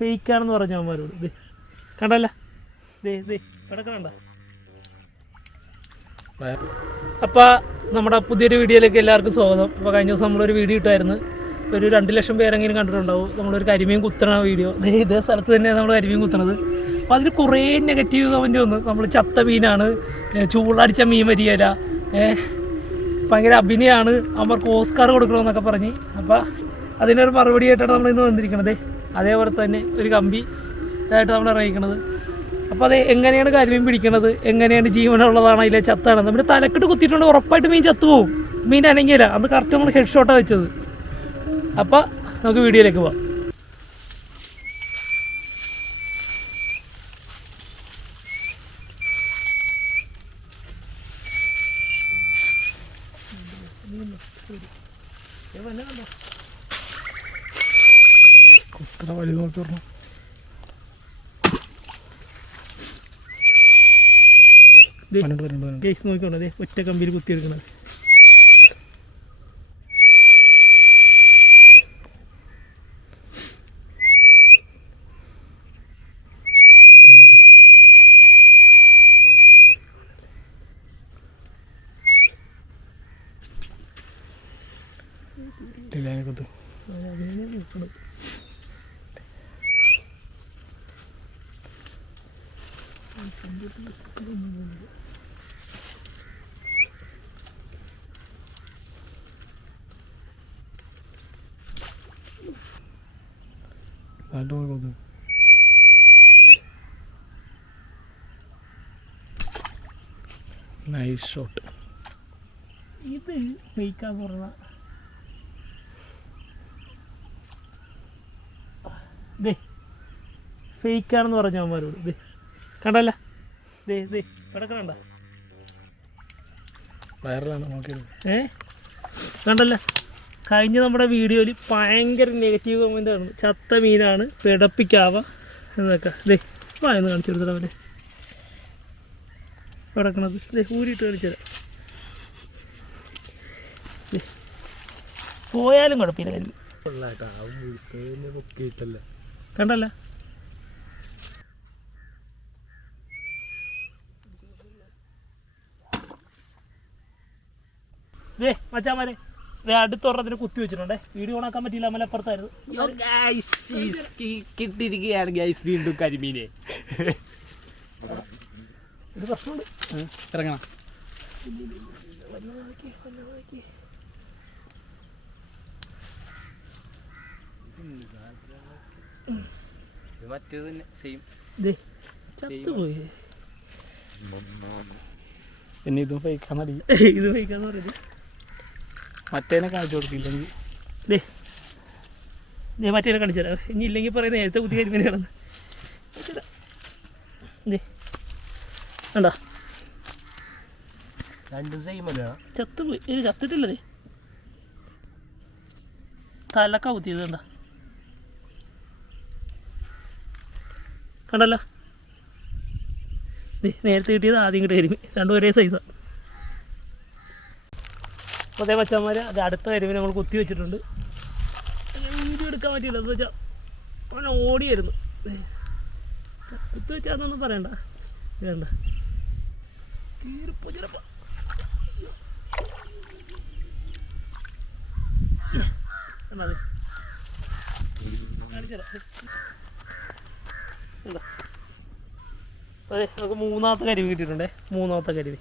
ഫേക്കാണെന്ന് പറഞ്ഞു അവന്മാരോട്. ഇത് കണ്ടല്ല, ഇവിടെ കണ്ട. അപ്പോൾ നമ്മുടെ പുതിയൊരു വീഡിയോയിലേക്ക് എല്ലാവർക്കും സ്വാഗതം. അപ്പോൾ കഴിഞ്ഞ ദിവസം നമ്മളൊരു വീഡിയോ ഇട്ടായിരുന്നു. ഒരു 2 ലക്ഷം പേരെങ്കിലും കണ്ടിട്ടുണ്ടാവും. നമ്മളൊരു കരിമീൻ കുത്തണ വീഡിയോ. ഇതേ സ്ഥലത്ത് തന്നെയാണ് നമ്മൾ കരിമീൻ കുത്തണത്. അപ്പോൾ അതിൽ കുറേ നെഗറ്റീവ് കമൻറ്റ് വന്നു. നമ്മൾ ചത്ത മീനാണ്, ചൂളടിച്ച മീൻ വരികയില്ല, ഭയങ്കര അഭിനയമാണ്, അവർക്ക് ഓസ്കാർ കൊടുക്കണമെന്നൊക്കെ പറഞ്ഞ്. അപ്പോൾ അതിനൊരു മറുപടി ആയിട്ടാണ് നമ്മളിന്ന് വന്നിരിക്കുന്നത്. അതേപോലെ തന്നെ ഒരു കമ്പി ഇതായിട്ട് നമ്മൾ ഇറങ്ങിക്കുന്നത്. അപ്പോൾ അത് എങ്ങനെയാണ് കരിമീൻ പിടിക്കുന്നത്, എങ്ങനെയാണ് ജീവനുള്ളതാണ്, അതിലെ ചത്താണ്. നമ്മുടെ തലക്കിട്ട് കുത്തിയിട്ടുണ്ടെങ്കിൽ ഉറപ്പായിട്ട് മീൻ ചത്തുപോകും. മീൻ അനങ്ങിയില്ല. അന്ന് കറക്റ്റ് നമ്മൾ ഹെഡ് ഷോട്ടാണ് വെച്ചത്. അപ്പോൾ നമുക്ക് വീഡിയോയിലേക്ക് പോവാം. കുത്തറ വലിയ നോക്കി പറഞ്ഞു. നോക്കിക്കോണ്ടേ, ഒറ്റ കമ്പിയിൽ കുത്തിയെടുക്കണത്. Nice shot. ഇത് ഫേക്കാന്ന് പറഞ്ഞ ഫേക്കാണെന്ന് പറഞ്ഞു അവന്മാരോട്. ഇത് കണ്ടല്ല, ഇവിടെ കണ്ട വയറിലാണ് നോക്കിയത്. കണ്ടല്ല, കഴിഞ്ഞ നമ്മുടെ വീഡിയോയിൽ ഭയങ്കര നെഗറ്റീവ് കമൻ്റ് ആണ്. ചത്ത മീനാണ്, പിടപ്പിക്കാവ എന്നൊക്കെ. വായന്ന് കാണിച്ചു കൊടുത്തത് അവനെ കിടക്കണത്. ഊരിയിട്ട് കാണിച്ചുതരാം. പോയാലും കുഴപ്പമില്ല. കണ്ടല്ല, മച്ചാമാരെ അടുത്തൊറത്തിന് കുത്തി വെച്ചിട്ടുണ്ടേ. വീഡിയോ ഓണാക്കാൻ പറ്റിയില്ല, അമലപ്പുറത്തായിരുന്നു. കിട്ടിയിരിക്കുകയാണ് ഗൈസ് വീണ്ടും കരിമീനെ. ഒരു പ്രശ്നമുണ്ട്, ഇറങ്ങണം. മറ്റേത് തന്നെ സെയിം. ചത്തുപോയി. പിന്നെ ഇതും ഫേക്കാന്നടി. ഇത് ഫേക്കാന്ന് പറയുന്നത്. മറ്റേനെ കാണിച്ചു കൊടുക്കില്ലെങ്കിൽ മറ്റേനെ കാണിച്ചു തരാം. ഇനി ഇല്ലെങ്കിൽ പറയുന്നത് നേരത്തെ പുതിയ കരിമീനാണെന്ന്. കണ്ടാ, രണ്ടും സെയിം അല്ല. ചത്തുപോയി. ഇത് ചത്തിട്ടില്ലേ, തലക്ക കുത്തിയത്. കണ്ട, കണ്ടല്ലോ. നേരത്തെ കിട്ടിയത് ആദ്യം കിട്ടിയ കരിമീൻ. രണ്ടും ഒരേ സൈസാണ്. അതേ മച്ചാന്മാർ, അത് അടുത്ത കരിമീൻ നമ്മൾ കുത്തി വെച്ചിട്ടുണ്ട്. വീഡിയോ എടുക്കാൻ പറ്റില്ല. എന്ന് വെച്ചാൽ അവൻ ഓടിയായിരുന്നു. കുത്തി വെച്ചാന്നൊന്നും പറയണ്ട. വേണ്ട, കീറിപ്പോ ചിലപ്പോൾ അതെ. നമുക്ക് 3ാമത്തെ കരിമീൻ കിട്ടിയിട്ടുണ്ടേ. 3ാമത്തെ കരിമീൻ.